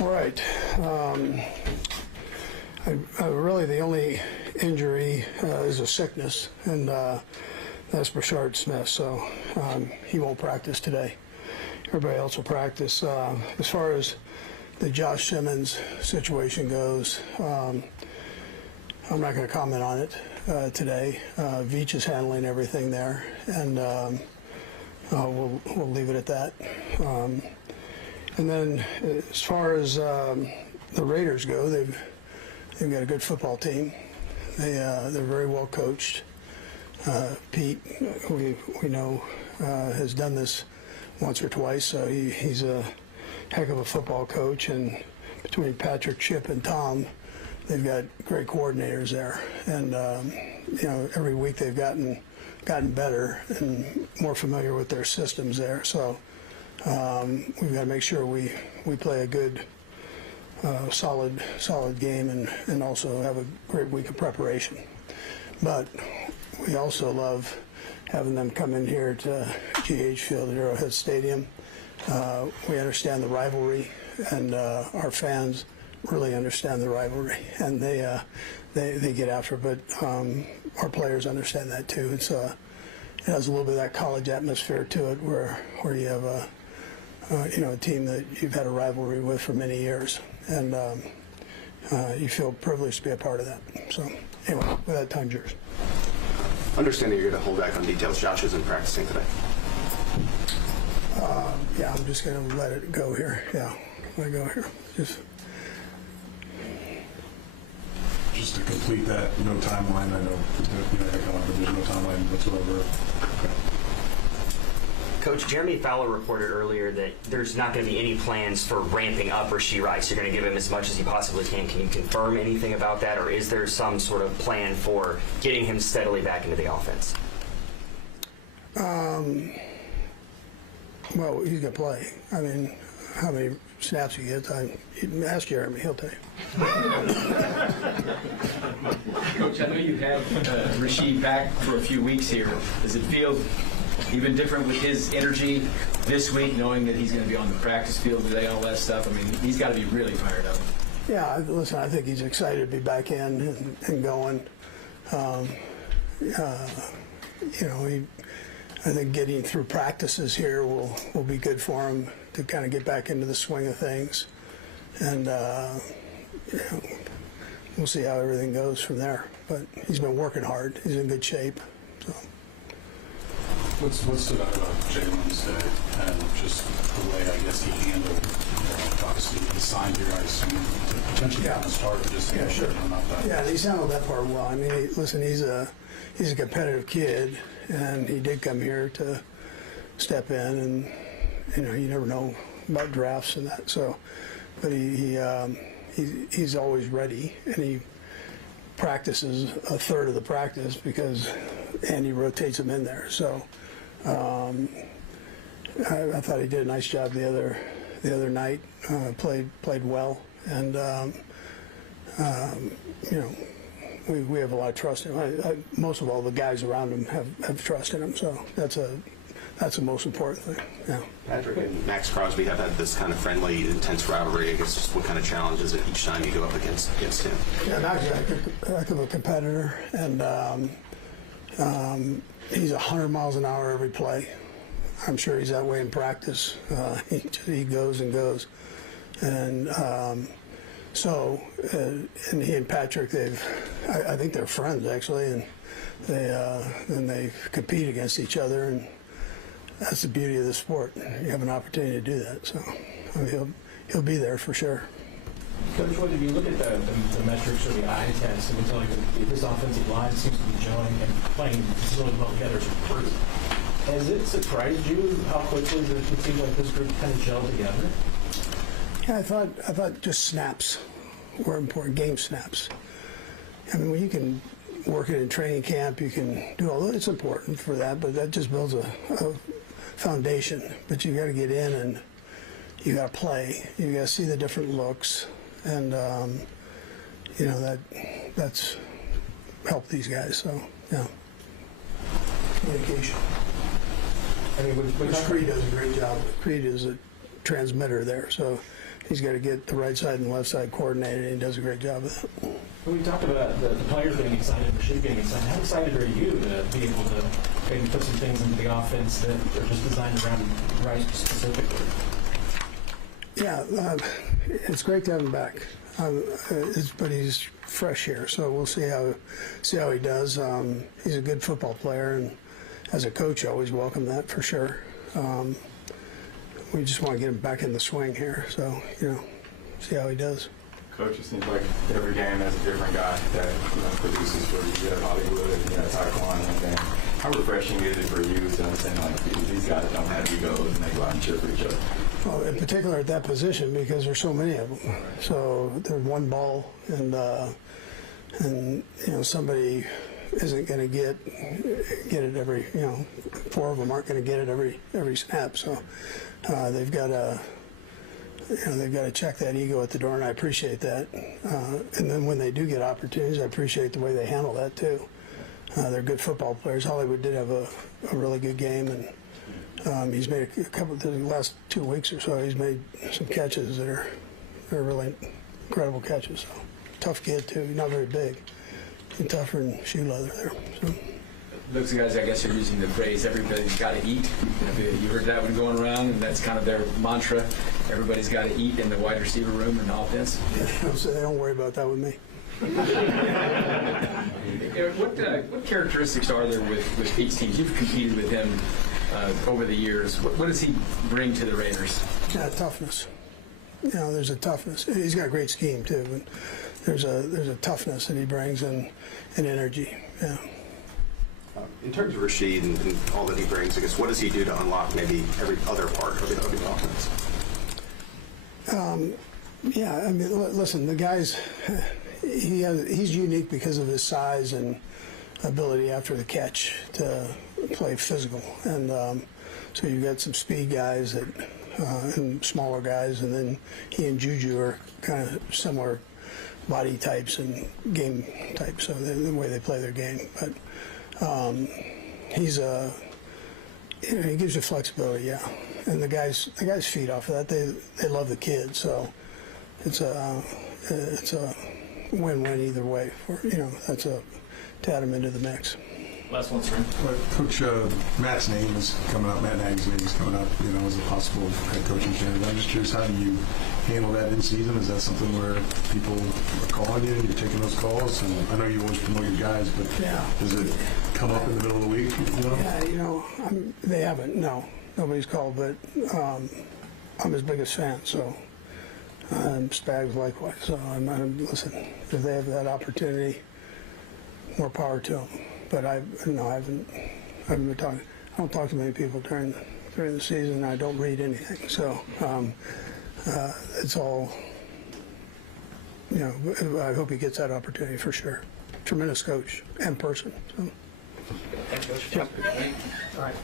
All right. Really, the only injury is a sickness, and that's Brashard Smith. So he won't practice today. Everybody else will practice. As far as the Josh Simmons situation goes, I'm not going to comment on it today. Veach is handling everything there, and we'll leave it at that. And then, as far as the Raiders go, they've got a good football team. They're very well coached. Pete, we know, has done this once or twice, so he's a heck of a football coach. And between Patrick, Chip, and Tom, they've got great coordinators there. And every week they've gotten better and more familiar with their systems there. So we've got to make sure we play a good, solid game and also have a great week of preparation. But we also love having them come in here to GH Field at Arrowhead Stadium. We understand the rivalry, and our fans really understand the rivalry, and they get after it. But our players understand that too. It has a little bit of that college atmosphere to it, where you have a team that you've had a rivalry with for many years, and you feel privileged to be a part of that. So anyway, with that, time's yours. Understanding you're going to hold back on details, Josh isn't practicing today. Yeah, I'm just going to let it go here. Yeah, let it go here. Just to complete that, no timeline. I know there's no timeline whatsoever. Okay. Coach, Jeremy Fowler reported earlier that there's not going to be any plans for ramping up Rashee Rice. You're going to give him as much as you possibly can. Can you confirm anything about that, or is there some sort of plan for getting him steadily back into the offense? Well, he's going to play. I mean, how many snaps he gets, ask Jeremy, he'll tell you. Coach, I know you have Rashee back for a few weeks here. Does it feel even different with his energy this week, knowing that he's going to be on the practice field today, all that stuff? I mean, he's got to be really fired up. Yeah, listen, I think he's excited to be back in and going. I think getting through practices here will be good for him to kind of get back into the swing of things. And, we'll see how everything goes from there. But he's been working hard. He's in good shape. So. What's stood out about Jalen today, and just the way I guess he handled, obviously he signed here, I assume, to potentially on the start, but just sure. About that. Yeah, he's handled that part well. I mean, listen, he's a competitive kid, and he did come here to step in, and you never know about drafts and that. So, but he's always ready, and he practices a third of the practice because Andy rotates him in there. So. I thought he did a nice job the other night. Played well, and we have a lot of trust in him. Most of all, the guys around him have trust in him. So that's the most important thing. Yeah. Patrick and Max Crosby have had this kind of friendly, intense rivalry. I guess just what kind of challenge is it each time you go up against him? Yeah, Max is a heck of a competitor, and. He's 100 miles an hour every play. I'm sure he's that way in practice. He goes and goes. And and he and Patrick, I think they're friends actually, and they compete against each other, and that's the beauty of the sport. You have an opportunity to do that. So I mean, he'll be there for sure. Coach, if you look at the metrics or the eye test, it would tell you that this offensive line seems to be gelling and playing really well together as a group. Has it surprised you how quickly it seems like this group kind of gelled together? Yeah, I thought just snaps were important, game snaps. I mean, when you can work it in training camp, you can do all that. It's important for that, but that just builds a foundation. But you got to get in and you got to play. You got to see the different looks. And that's helped these guys. So yeah, communication. I mean, Creed does a great job. Creed is a transmitter there, so he's got to get the right side and the left side coordinated, and he does a great job of that. When we talked about the players getting excited, Rashid getting excited, how excited are you to be able to maybe put some things into the offense that are just designed around Rice specifically? Yeah, it's great to have him back, but he's fresh here, so we'll see how he does. He's a good football player, and as a coach, I always welcome that for sure. We just want to get him back in the swing here, so see how he does. Coach, it seems like every game has a different guy that produces for you. You got Hollywood, you got Taekwondo, and how refreshing is it for you to understand like these guys don't have egos and they go out and cheer for each other? Well, in particular at that position, because there's so many of them. So there's one ball, and somebody isn't going to get it every. Four of them aren't going to get it every snap. So they've got to check that ego at the door, and I appreciate that. And then when they do get opportunities, I appreciate the way they handle that too. They're good football players. Hollywood did have a really good game, and he's made a couple of the last 2 weeks or so. He's made some catches that are really incredible catches. So tough kid too. He's not very big. He's tougher than shoe leather there. So. Those guys, I guess, are using the phrase "everybody's got to eat." You heard that one going around, and that's kind of their mantra. Everybody's got to eat in the wide receiver room and offense. Yeah, so they don't worry about that with me. What characteristics are there with Pete's teams? You've competed with him over the years. What does he bring to the Raiders? Yeah, toughness. There's a toughness. He's got a great scheme too, but there's a toughness that he brings and energy. Yeah. In terms of Rashid and all that he brings, I guess, what does he do to unlock maybe every other part of the offense? Yeah, I mean, listen, the guy's he's unique because of his size and ability after the catch to play physical, and so you've got some speed guys and smaller guys, and then he and Juju are kind of similar body types and game types, so the way they play their game, but. He gives you flexibility, yeah, and the guys feed off of that. They love the kid, so it's a win-win either way. That's to add him into the mix. Last one, sir. Coach, Matt's name is coming up. Matt Nagy's name is coming up. As a possible head coaching candidate. I'm just curious, how do you handle that in season? Is that something where people are calling you and you're taking those calls? And I know you always promote your guys, but does it come up in the middle of the week? Yeah, they haven't. No, nobody's called, but I'm his biggest fan. So Spags likewise. So listen. If they have that opportunity, more power to them. But I haven't been talking. I don't talk to many people during the season. I don't read anything. So it's all. I hope he gets that opportunity for sure. Tremendous coach and person. So. Thanks, Coach. Yeah. All right.